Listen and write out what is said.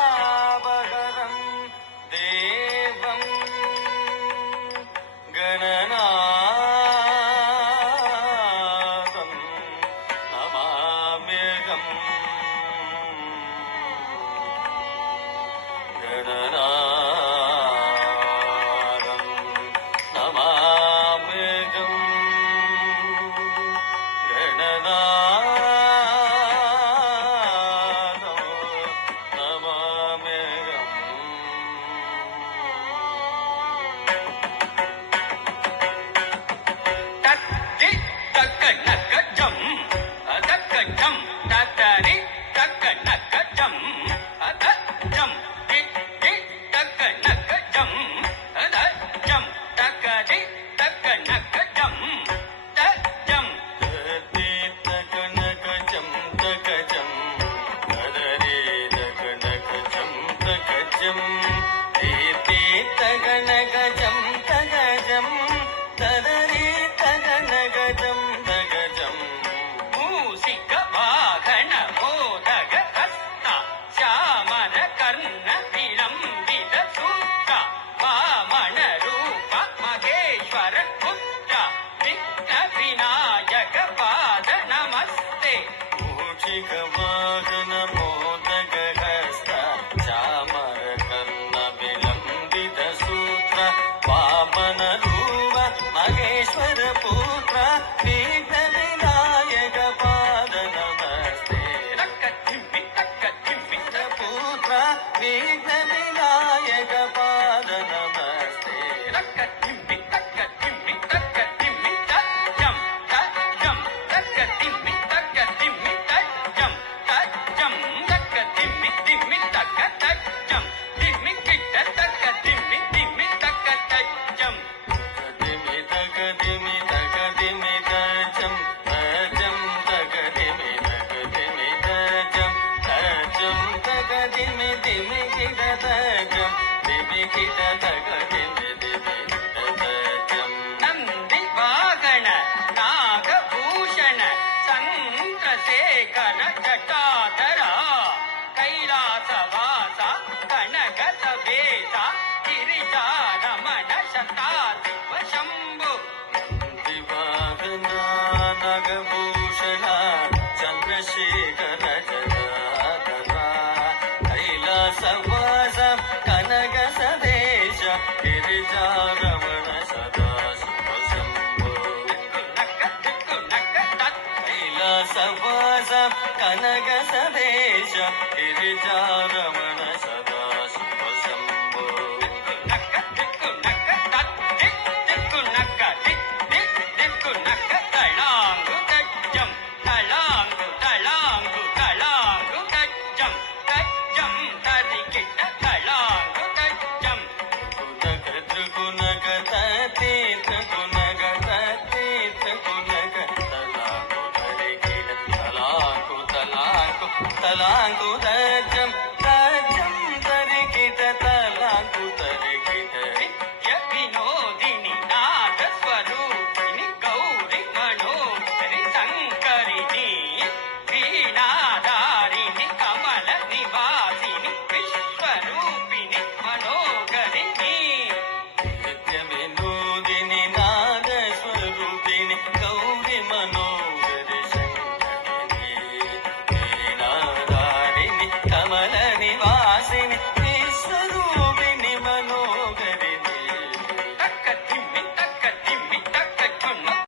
हरिदावहरं देवं गणनाथं नमाम्यहम् गणनाथं नमाम्यहम् तगणगजं तगजं तदरीतगणगजं तगजं मूषिक वाहन मोदक हस्त श्यामन कर्ण विलंबित सूत्र वामन रूप महेश्वर पुत्र विघ्न विनायक पाद नमस्ते मूषिक वाहन मोदक हस्त श्यामन वामन रूप महेश्वर पुत्र विघ्न विनायक पाद नमस्ते पुत्र विघ्न विनायक पाद नमस्ते नंदी वागण नागभूषण चंद्रशेखर जटाधर कैलासवास कनक सवेश गिरिजा रमण शताशिव शंभु दिवागण नागभूषण चंद्रशेखर जटाधर कैलासवास कनक सवेश गिरिजा रमण सदाशिव शंभो कैलासवास कनक सवेश गिरिजा रमण सदाशिव शंभो तळांगु तज्जं तळांगु तळांगु तळांगु तज्जं तज्जं तरिकिट तळांगु तज्जं त्रिगुणग तीर्थ गुणग तीर्थ गुणग तलांगु तरिकिट तलांगु तलांगु तलांगु तज्जं